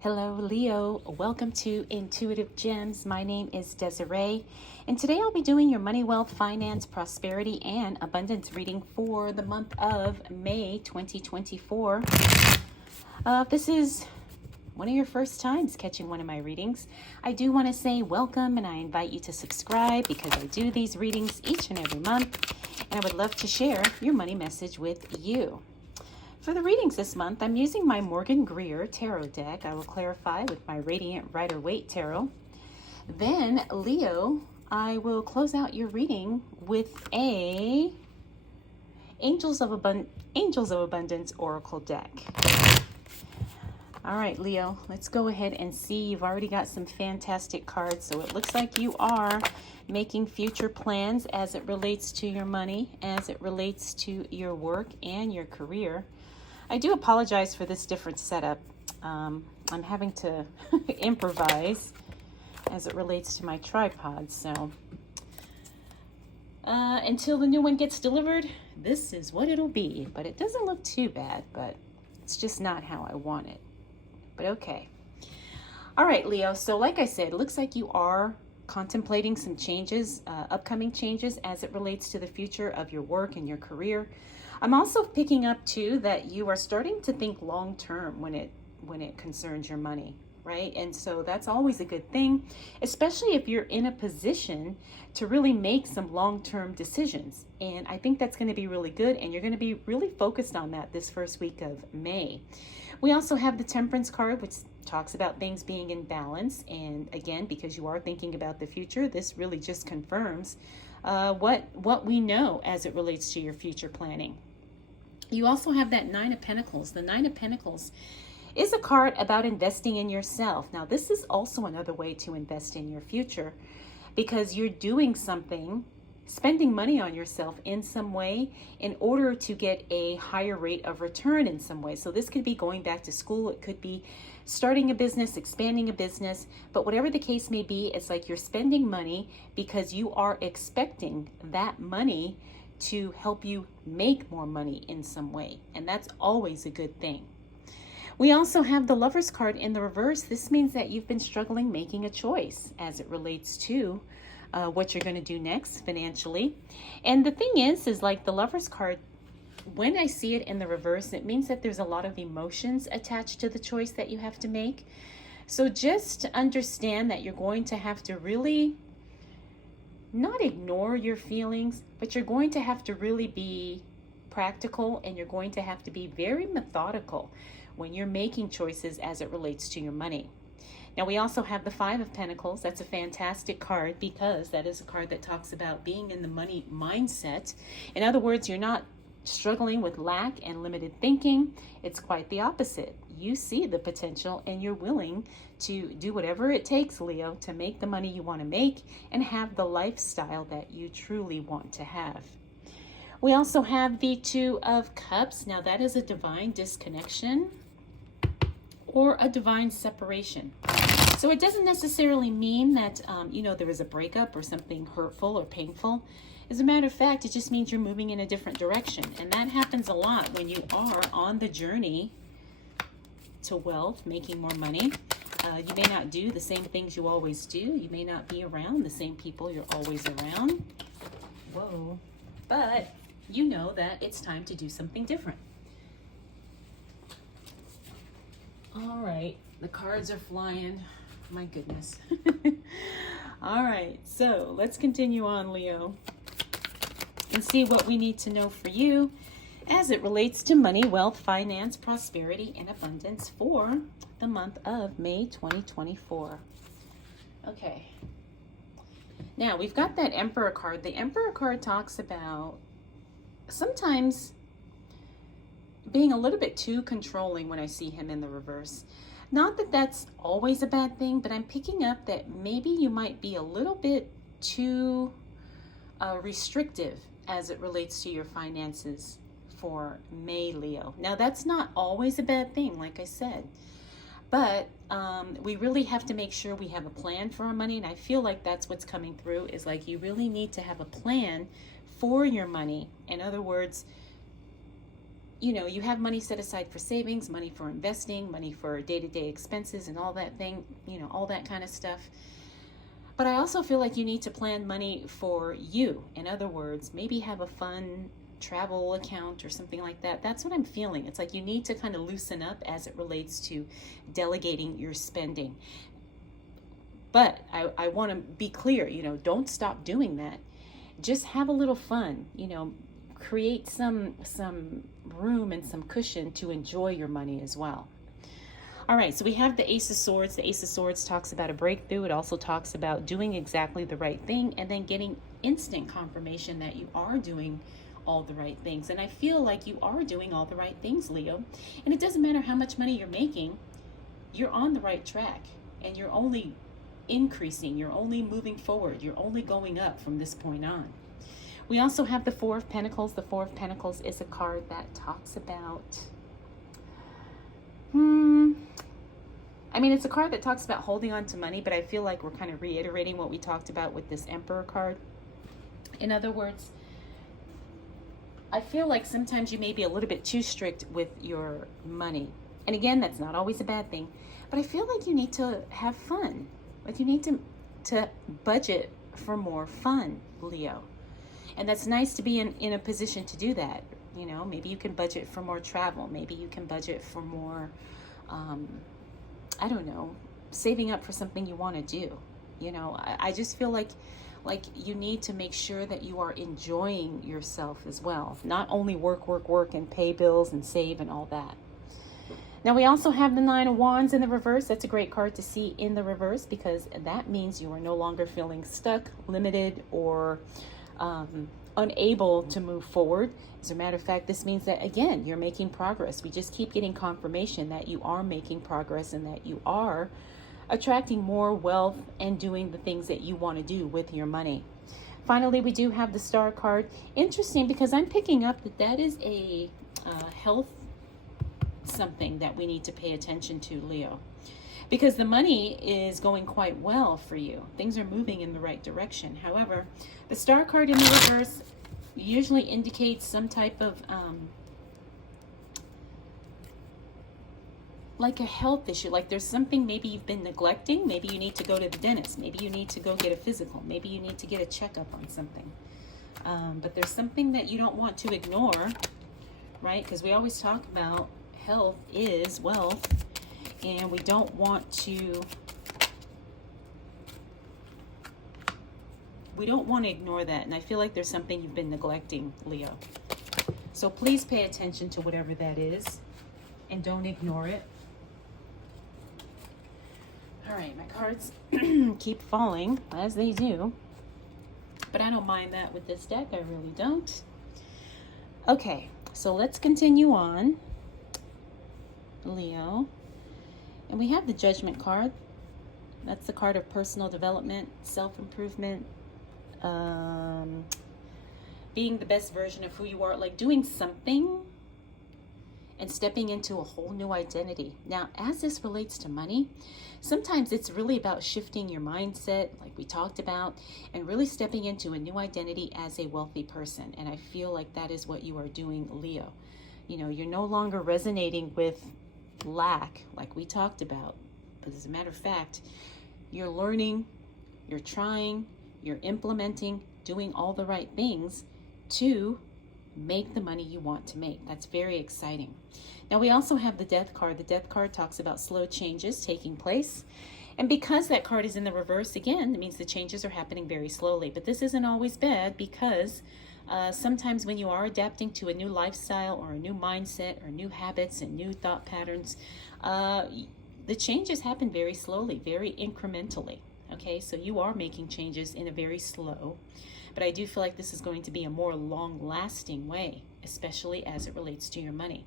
Hello, Leo. Welcome to Intuitive Gems. My name is Desiree, and today I'll be doing your money, wealth, finance, prosperity, and abundance reading for the month of May 2024. If this is one of your first times catching one of my readings, I do want to say welcome, and I invite you to subscribe because I do these readings each and every month, and I would love to share your money message with you. For the readings this month, I'm using my Morgan Greer Tarot deck. I will clarify with my Radiant Rider-Waite Tarot. Then, Leo, I will close out your reading with a Angels of Abundance Oracle deck. All right, Leo, let's go ahead and see. You've already got some fantastic cards, so it looks like you are making future plans as it relates to your money, as it relates to your work and your career. I do apologize for this different setup. I'm having to improvise as it relates to my tripod. So until the new one gets delivered, this is what it'll be. But it doesn't look too bad, but it's just not how I want it. But okay. All right, Leo. So like I said, it looks like you are contemplating some changes, upcoming changes as it relates to the future of your work and your career. I'm also picking up too that you are starting to think long term when it concerns your money, right? And so that's always a good thing, especially if you're in a position to really make some long-term decisions. And I think that's going to be really good, and you're going to be really focused on that this first week of May. We also have the Temperance card, which talks about things being in balance. And again, because you are thinking about the future, this really just confirms what we know as it relates to your future planning. You also have that Nine of Pentacles. The Nine of Pentacles is a card about investing in yourself. Now, this is also another way to invest in your future because you're doing something, spending money on yourself in some way in order to get a higher rate of return in some way. So this could be going back to school. It could be starting a business, expanding a business. But whatever the case may be, it's like you're spending money because you are expecting that money to help you make more money in some way. And that's always a good thing. We also have the Lover's card in the reverse. This means that you've been struggling making a choice as it relates to what you're going to do next financially. And the thing is like the Lover's card, when I see it in the reverse, it means that there's a lot of emotions attached to the choice that you have to make. So just understand that you're going to have to really not ignore your feelings, but you're going to have to really be practical, and you're going to have to be very methodical when you're making choices as it relates to your money. Now, we also have the Five of Pentacles. That's a fantastic card because that is a card that talks about being in the money mindset. In other words, you're not struggling with lack and limited thinking. It's quite the opposite. You see the potential and you're willing to do whatever it takes, Leo, to make the money you want to make and have the lifestyle that you truly want to have. We also have the Two of Cups. Now, that is a divine disconnection or a divine separation. So it doesn't necessarily mean that, there was a breakup or something hurtful or painful. As a matter of fact, it just means you're moving in a different direction. And that happens a lot when you are on the journey to wealth, making more money. You may not do the same things you always do. You may not be around the same people you're always around. Whoa. But you know that it's time to do something different. All right. The cards are flying. My goodness. All right. So let's continue on, Leo, and see what we need to know for you as it relates to money, wealth, finance, prosperity, and abundance for the month of May 2024. Okay. Now, we've got that Emperor card. The Emperor card talks about sometimes being a little bit too controlling when I see him in the reverse. Not that that's always a bad thing, but I'm picking up that maybe you might be a little bit too restrictive as it relates to your finances for May, Leo. Now, that's not always a bad thing, like I said, but we really have to make sure we have a plan for our money. And I feel like that's what's coming through, is like you really need to have a plan for your money. In other words, you know, you have money set aside for savings, money for investing, money for day-to-day expenses and all that thing, you know, all that kind of stuff. But I also feel like you need to plan money for you. In other words, maybe have a fun travel account or something like that. That's what I'm feeling. It's like you need to kind of loosen up as it relates to delegating your spending. But I want to be clear, you know, don't stop doing that. Just have a little fun, you know, create some room and some cushion to enjoy your money as well. All right, so we have the Ace of Swords. The Ace of Swords talks about a breakthrough. It also talks about doing exactly the right thing and then getting instant confirmation that you are doing all the right things. And I feel like you are doing all the right things, Leo. And it doesn't matter how much money you're making, you're on the right track and you're only increasing, you're only moving forward, you're only going up from this point on. We also have the Four of Pentacles. The Four of Pentacles is a card that talks about, I mean, it's a card that talks about holding on to money, but I feel like we're kind of reiterating what we talked about with this Emperor card. In other words, I feel like sometimes you may be a little bit too strict with your money. And again, that's not always a bad thing, but I feel like you need to have fun. Like you need to budget for more fun, Leo. And that's nice to be in a position to do that. You know, maybe you can budget for more travel. Maybe you can budget for more, I don't know, saving up for something you want to do. You know, I just feel like you need to make sure that you are enjoying yourself as well. Not only work and pay bills and save and all that. Now we also have the Nine of Wands in the reverse. That's a great card to see in the reverse because that means you are no longer feeling stuck, limited, or unable to move forward. As a matter of fact, this means that, again, you're making progress. We just keep getting confirmation that you are making progress and that you are attracting more wealth and doing the things that you want to do with your money. Finally, we do have the Star card. Interesting because I'm picking up that is a health something that we need to pay attention to, Leo. Because the money is going quite well for you. Things are moving in the right direction. However, the Star card in the reverse usually indicates some type of like a health issue. Like there's something maybe you've been neglecting. Maybe you need to go to the dentist. Maybe you need to go get a physical. Maybe you need to get a checkup on something. But there's something that you don't want to ignore, right? Because we always talk about health is wealth. And we don't want to ignore that. And I feel like there's something you've been neglecting, Leo. So please pay attention to whatever that is and don't ignore it. All right, my cards keep falling as they do, but I don't mind that with this deck. I really don't. Okay, so let's continue on, Leo. And we have the Judgment card. That's the card of personal development, self-improvement, being the best version of who you are, like doing something and stepping into a whole new identity. Now, as this relates to money, sometimes it's really about shifting your mindset, like we talked about, and really stepping into a new identity as a wealthy person. And I feel like that is what you are doing, Leo. You know, you're no longer resonating with lack like we talked about, but as a matter of fact, you're learning, you're trying, you're implementing, doing all the right things to make the money you want to make. That's very exciting. Now we also have the Death card. The Death card talks about slow changes taking place, and because that card is in the reverse, again, it means the changes are happening very slowly. But this isn't always bad because sometimes when you are adapting to a new lifestyle or a new mindset or new habits and new thought patterns, the changes happen very slowly, very incrementally. Okay, so you are making changes in a very slow, but I do feel like this is going to be a more long-lasting way, especially as it relates to your money.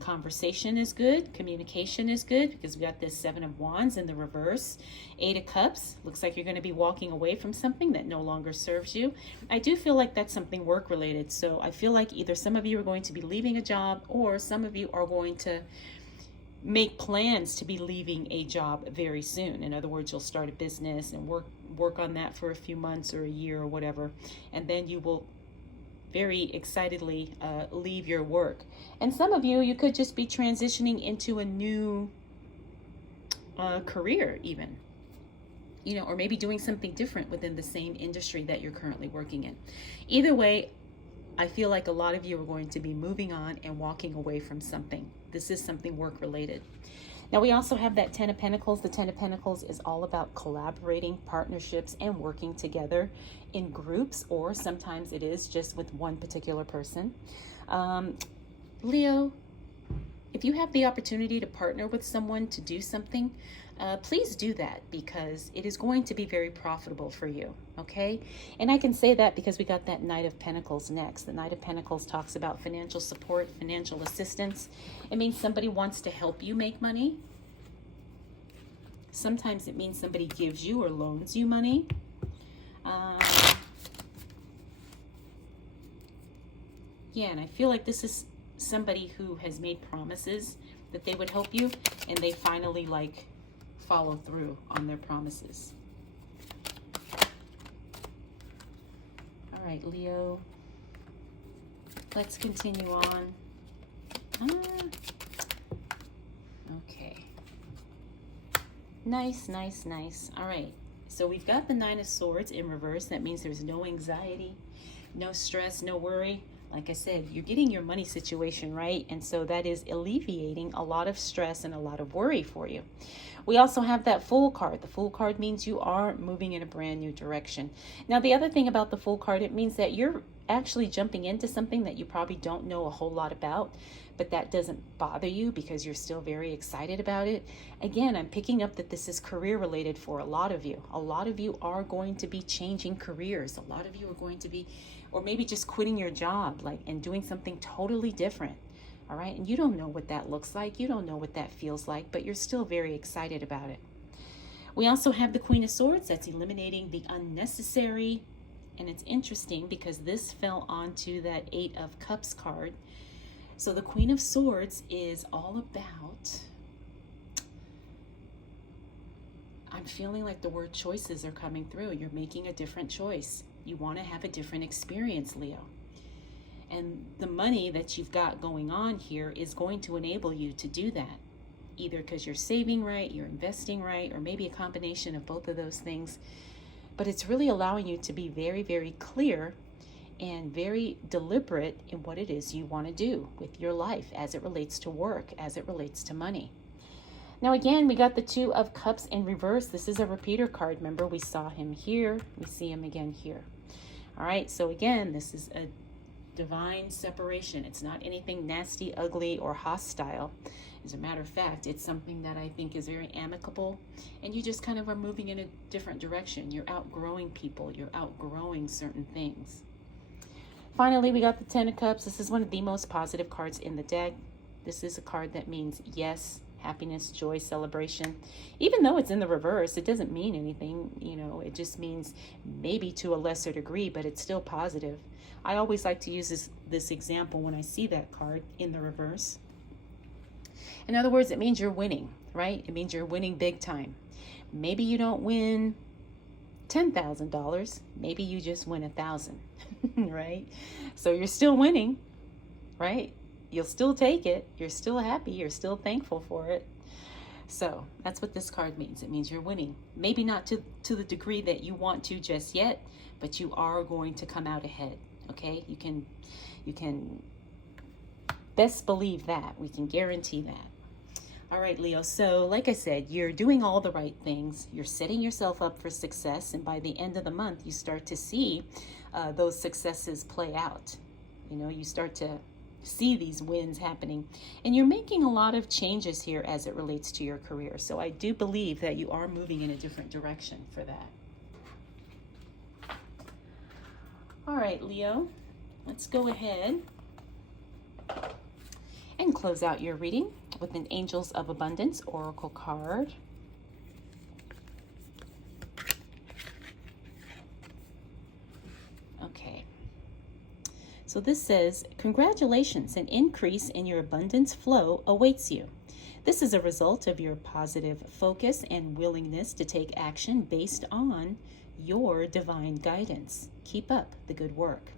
Conversation is good, communication is good, because we got this Seven of Wands in the reverse. Eight of Cups, looks like you're going to be walking away from something that no longer serves you. I do feel like that's something work-related, so I feel like either some of you are going to be leaving a job or some of you are going to make plans to be leaving a job very soon. In other words, you'll start a business and work on that for a few months or a year or whatever, and then you will very excitedly leave your work. And some of you, you could just be transitioning into a new career even, you know, or maybe doing something different within the same industry that you're currently working in. Either way, I feel like a lot of you are going to be moving on and walking away from something. This is something work related. Now we also have that Ten of Pentacles. The Ten of Pentacles is all about collaborating, partnerships, and working together in groups, or sometimes it is just with one particular person. Leo, if you have the opportunity to partner with someone to do something, please do that, because it is going to be very profitable for you, okay? And I can say that because we got that Knight of Pentacles next. The Knight of Pentacles talks about financial support, financial assistance. It means somebody wants to help you make money. Sometimes it means somebody gives you or loans you money. Yeah, and I feel like this is somebody who has made promises that they would help you, and they finally like follow through on their promises. All right, Leo, let's continue on. Okay. Nice, nice, nice. All right, so we've got the Nine of Swords in reverse. That means there's no anxiety, no stress, no worry. Like I said, you're getting your money situation right, and so that is alleviating a lot of stress and a lot of worry for you. We also have that Fool card. The Fool card means you are moving in a brand new direction. Now, the other thing about the Fool card, it means that you're actually jumping into something that you probably don't know a whole lot about, but that doesn't bother you because you're still very excited about it. Again, I'm picking up that this is career related for a lot of you. A lot of you are going to be changing careers. A lot of you are going to be, or maybe just quitting your job, like, and doing something totally different. All right, and you don't know what that looks like. You don't know what that feels like, but you're still very excited about it. We also have the Queen of Swords. That's eliminating the unnecessary. And it's interesting because this fell onto that Eight of Cups card. So the Queen of Swords is all about, I'm feeling like the word choices are coming through. You're making a different choice. You want to have a different experience, Leo. And the money that you've got going on here is going to enable you to do that, either because you're saving right, you're investing right, or maybe a combination of both of those things. But it's really allowing you to be very, very clear and very deliberate in what it is you want to do with your life as it relates to work, as it relates to money. Now, again, we got the Two of Cups in reverse. This is a repeater card. Remember, we saw him here. We see him again here. All right, so again, this is a divine separation. It's not anything nasty, ugly, or hostile. As a matter of fact, it's something that I think is very amicable, and you just kind of are moving in a different direction. You're outgrowing people. You're outgrowing certain things. Finally, we got the Ten of Cups. This is one of the most positive cards in the deck. This is a card that means yes, happiness, joy, celebration. Even though it's in the reverse, it doesn't mean anything. You know, it just means maybe to a lesser degree, but it's still positive. I always like to use this example when I see that card in the reverse. In other words, it means you're winning, right? It means you're winning big time. Maybe you don't win $10,000. Maybe you just win 1,000, right? So you're still winning, right? You'll still take it. You're still happy. You're still thankful for it. So that's what this card means. It means you're winning. Maybe not to the degree that you want to just yet, but you are going to come out ahead. Okay, you can best believe that. We can guarantee that. All right, Leo. So like I said, you're doing all the right things. You're setting yourself up for success. And by the end of the month, you start to see those successes play out. You know, you start to see these wins happening. And you're making a lot of changes here as it relates to your career. So I do believe that you are moving in a different direction for that. All right, Leo, let's go ahead and close out your reading with an Angels of Abundance Oracle card. Okay. So this says, congratulations, an increase in your abundance flow awaits you. This is a result of your positive focus and willingness to take action based on your divine guidance. Keep up the good work.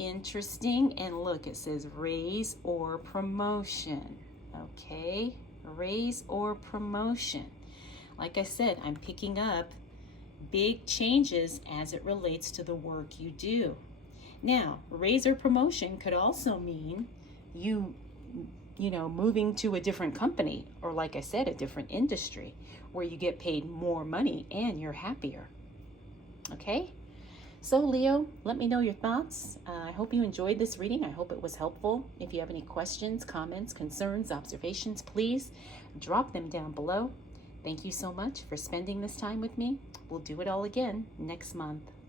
interesting. And look, it says raise or promotion. Okay, raise or promotion. Like I said, I'm picking up big changes as it relates to the work you do. Now, raise or promotion could also mean you moving to a different company, or like I said, a different industry where you get paid more money and you're happier. Okay? So Leo, let me know your thoughts. I hope you enjoyed this reading. I hope it was helpful. If you have any questions, comments, concerns, observations, please drop them down below. Thank you so much for spending this time with me. We'll do it all again next month.